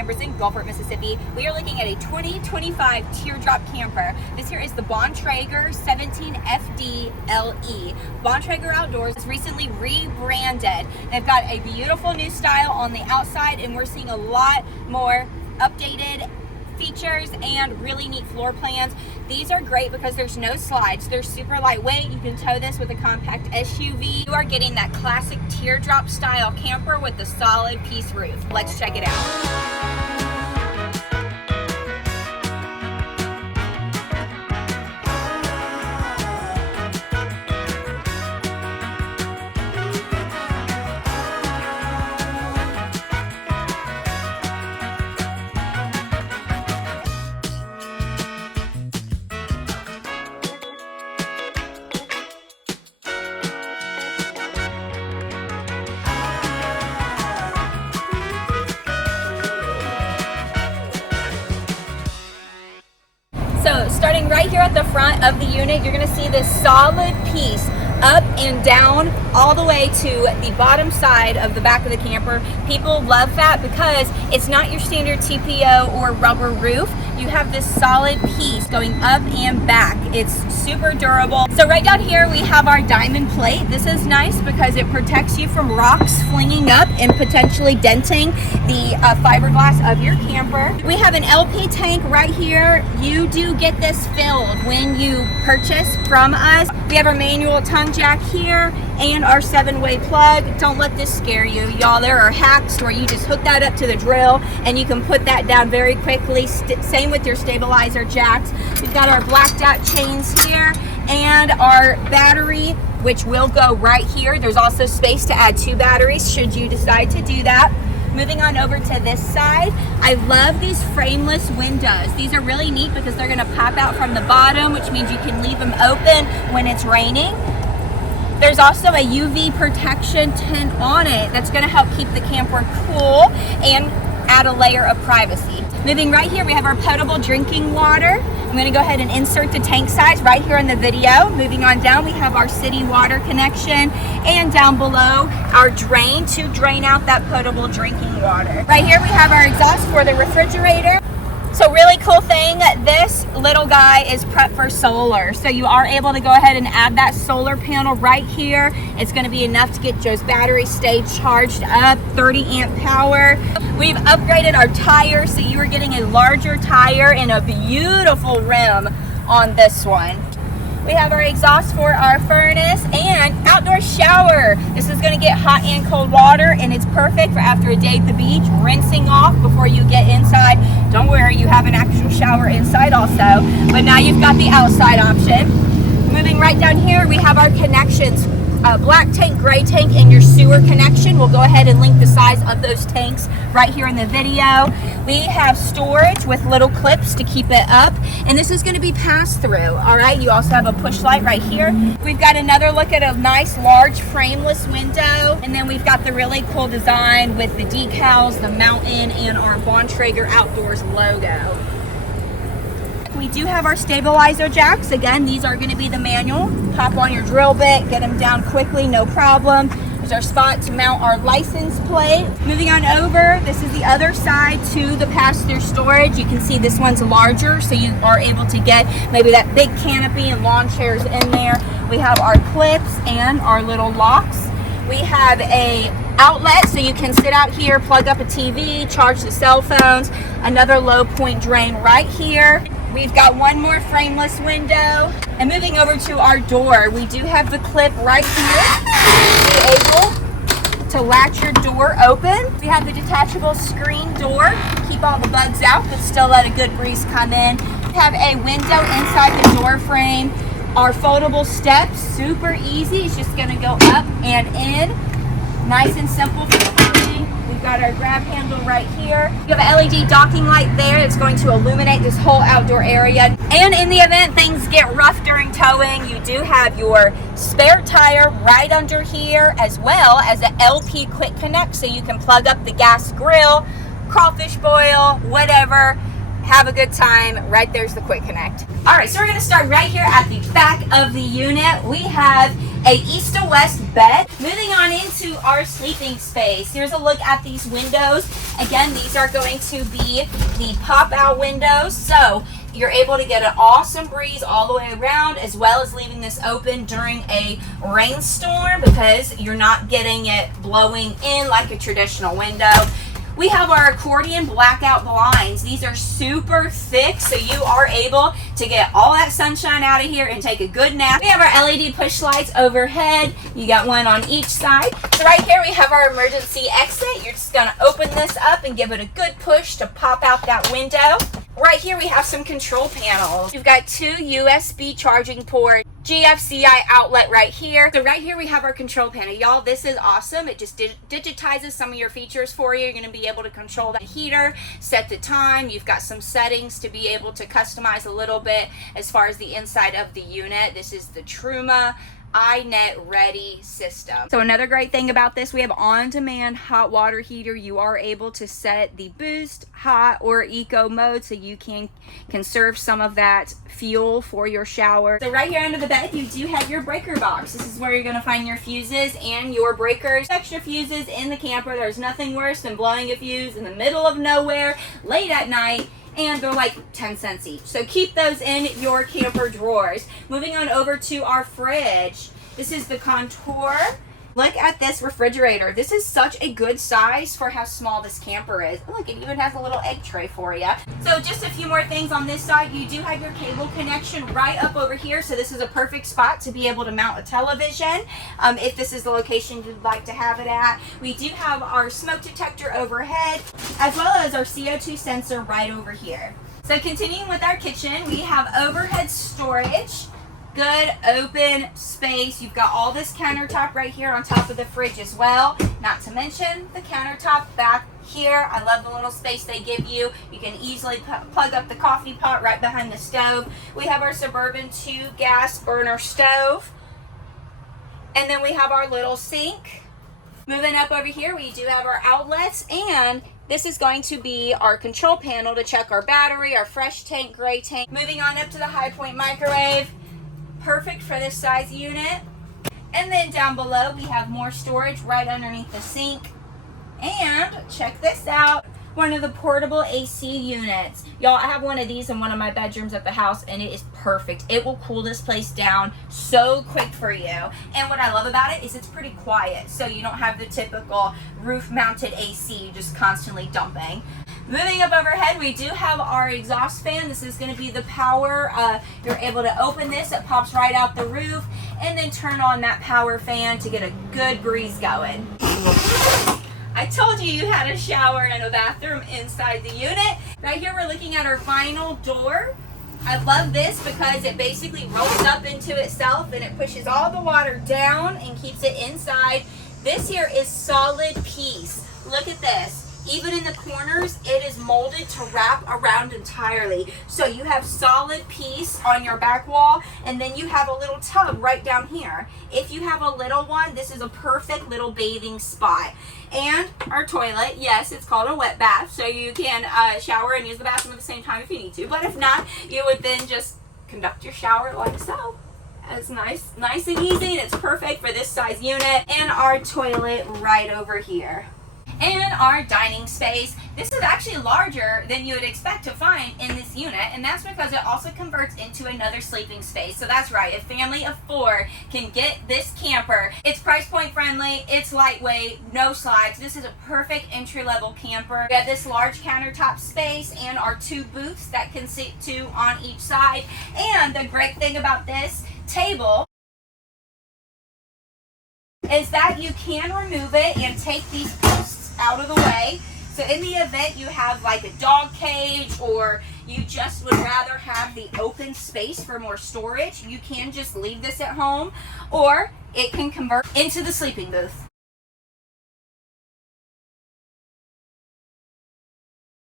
campers in Gulfport, Mississippi. We are looking at a 2025 teardrop camper. This here is the BONTRAGER 17FD LE. BONTRAGER Outdoors has recently rebranded. They've got a beautiful new style on the outside, and we're seeing a lot more updated features and really neat floor plans. These are great because there's no slides. They're super lightweight. You can tow this with a compact SUV. You are getting that classic teardrop style camper with the solid piece roof. Let's check it out. So starting right here at the front of the unit, you're going to see this solid piece up and down all the way to the bottom side of the back of the camper. People love that because it's not your standard TPO or rubber roof. You have this solid piece going up and back. It's super durable. So right down here we have our diamond plate. This is nice because it protects you from rocks flinging up and potentially denting the fiberglass of your camper. We have an LP tank right here. You do get this filled when you purchase from us. We have our manual tongue jack here and our 7-way plug. Don't let this scare you, y'all. There are hacks where you just hook that up to the drill and you can put that down very quickly. Same with your stabilizer jacks. We've got our blacked out chains here and our battery, which will go right here. There's also space to add 2 batteries should you decide to do that. Moving on over to this side, I love these frameless windows. These are really neat because they're gonna pop out from the bottom, which means you can leave them open when it's raining. There's also a UV protection tint on it that's gonna help keep the camper cool and add a layer of privacy. Moving right here, we have our potable drinking water. I'm gonna go ahead and insert the tank size right here in the video. Moving on down, we have our city water connection, and down below, our drain to drain out that potable drinking water. Right here, we have our exhaust for the refrigerator. So really cool thing, this little guy is prepped for solar. So you are able to go ahead and add that solar panel right here. It's gonna be enough to get Joe's battery stay charged up, 30 amp power. We've upgraded our tires, so you are getting a larger tire and a beautiful rim on this one. We have our exhaust for our furnace and outdoor shower. This is gonna get hot and cold water, and it's perfect for after a day at the beach, rinsing off before you get inside. Don't worry, you have an actual shower inside also, but now you've got the outside option. Moving right down here, we have our connections. Black tank, gray tank, and your sewer connection. We'll go ahead and link the size of those tanks right here in the video. We have storage with little clips to keep it up, and this is going to be pass-through. All right, you also have a push light right here. We've got another look at a nice large frameless window, and then we've got the really cool design with the decals, the mountain, and our BONTRAGER Outdoors logo. We do have our stabilizer jacks. Again, these are going to be the manual. Pop on your drill bit, get them down quickly, no problem. There's our spot to mount our license plate. Moving on over, this is the other side to the pass-through storage. You can see this one's larger, so you are able to get maybe that big canopy and lawn chairs in there. We have our clips and our little locks. We have a outlet, so you can sit out here, plug up a TV, charge the cell phones. Another low point drain right here. We've got one more frameless window. And moving over to our door, we do have the clip right here. Be able to latch your door open. We have the detachable screen door. Keep all the bugs out, but still let a good breeze come in. We have a window inside the door frame. Our foldable steps, super easy. It's just gonna go up and in. Nice and simple for towing. We've got our grab handle right here. You have an LED docking light there. It's going to illuminate this whole outdoor area. And in the event things get rough during towing, you do have your spare tire right under here, as well as an LP quick connect, so you can plug up the gas grill, crawfish boil, whatever. have a good time. Right there's the quick connect. All right, so we're gonna start right here at the back of the unit. We have a east to west bed. Moving on into our sleeping space. Here's a look at these windows. Again, these are going to be the pop-out windows, so you're able to get an awesome breeze all the way around, as well as leaving this open during a rainstorm because you're not getting it blowing in like a traditional window. We have our accordion blackout blinds. These are super thick, so you are able to get all that sunshine out of here and take a good nap. We have our LED push lights overhead. You got one on each side. So right here we have our emergency exit. You're just gonna open this up and give it a good push to pop out that window. Right here we have some control panels. You've got 2 USB charging ports, GFCI outlet right here. So right here we have our control panel. Y'all, this is awesome. It just digitizes some of your features for you. You're going to be able to control the heater, set the time. You've got some settings to be able to customize a little bit as far as the inside of the unit. This is the Truma iNet Ready system. So another great thing about this, we have on-demand hot water heater. You are able to set the boost, hot, or eco mode so you can conserve some of that fuel for your shower. So right here under the bed, you do have your breaker box. This is where you're gonna find your fuses and your breakers. Extra fuses in the camper. There's nothing worse than blowing a fuse in the middle of nowhere late at night, and they're like 10 cents each. So keep those in your camper drawers. Moving on over to our fridge. This is the Contour. Look at this refrigerator. This is such a good size for how small this camper is. Look, it even has a little egg tray for you. So just a few more things on this side. You do have your cable connection right up over here. So this is a perfect spot to be able to mount a television if this is the location you'd like to have it at. We do have our smoke detector overhead, as well as our CO2 sensor right over here. So continuing with our kitchen, we have overhead storage. Good open space. You've got all this countertop right here on top of the fridge as well. Not to mention the countertop back here. I love the little space they give you. You can easily plug up the coffee pot right behind the stove. We have our Suburban 2 gas burner stove. And then we have our little sink. Moving up over here, we do have our outlets, and this is going to be our control panel to check our battery, our fresh tank, gray tank. Moving on up to the High Point microwave. Perfect for this size unit. And then down below we have more storage right underneath the sink. And check this out, one of the portable AC units. Y'all, I have one of these in one of my bedrooms at the house, and it is perfect. It will cool this place down so quick for you. And what I love about it is it's pretty quiet, so you don't have the typical roof mounted AC just constantly dumping. Moving up overhead, we do have our exhaust fan. This is going to be the power. You're able to open this, it pops right out the roof, and then turn on that power fan to get a good breeze going. I told you you had a shower and a bathroom inside the unit. Right here we're looking at our vinyl door. I love this because it basically rolls up into itself and it pushes all the water down and keeps it inside. This here is solid piece. Look at this. Even in the corners, it is molded to wrap around entirely. So you have solid piece on your back wall, and then you have a little tub right down here. If you have a little one, this is a perfect little bathing spot. And our toilet, yes, it's called a wet bath, so you can shower and use the bathroom at the same time if you need to. But if not, you would then just conduct your shower like so. It's nice and easy, and it's perfect for this size unit. And our toilet right over here. And our dining space. This is actually larger than you would expect to find in this unit, and that's because it also converts into another sleeping space. So that's right, a family of 4 can get this camper. It's price point friendly, it's lightweight, no slides. This is a perfect entry-level camper. We have this large countertop space and our 2 booths that can sit 2 on each side. And the great thing about this table is that you can remove it and take these posts out of the way. So in the event you have like a dog cage, or you just would rather have the open space for more storage, you can just leave this at home, or it can convert into the sleeping booth.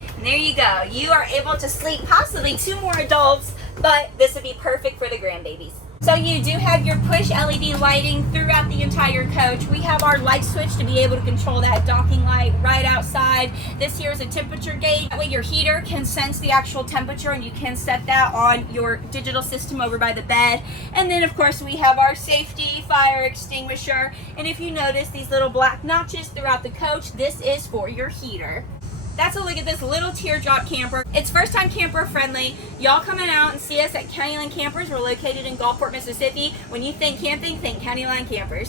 And there you go. You are able to sleep possibly 2 more adults, but this would be perfect for the grandbabies. So you do have your push LED lighting throughout the entire coach. We have our light switch to be able to control that docking light right outside. This here is a temperature gauge. That way your heater can sense the actual temperature and you can set that on your digital system over by the bed. And then of course we have our safety fire extinguisher. And if you notice these little black notches throughout the coach, this is for your heater. That's a look at this little teardrop camper. It's first time camper friendly. Y'all coming out and see us at County Line Campers. We're located in Gulfport, Mississippi. When you think camping, think County Line Campers.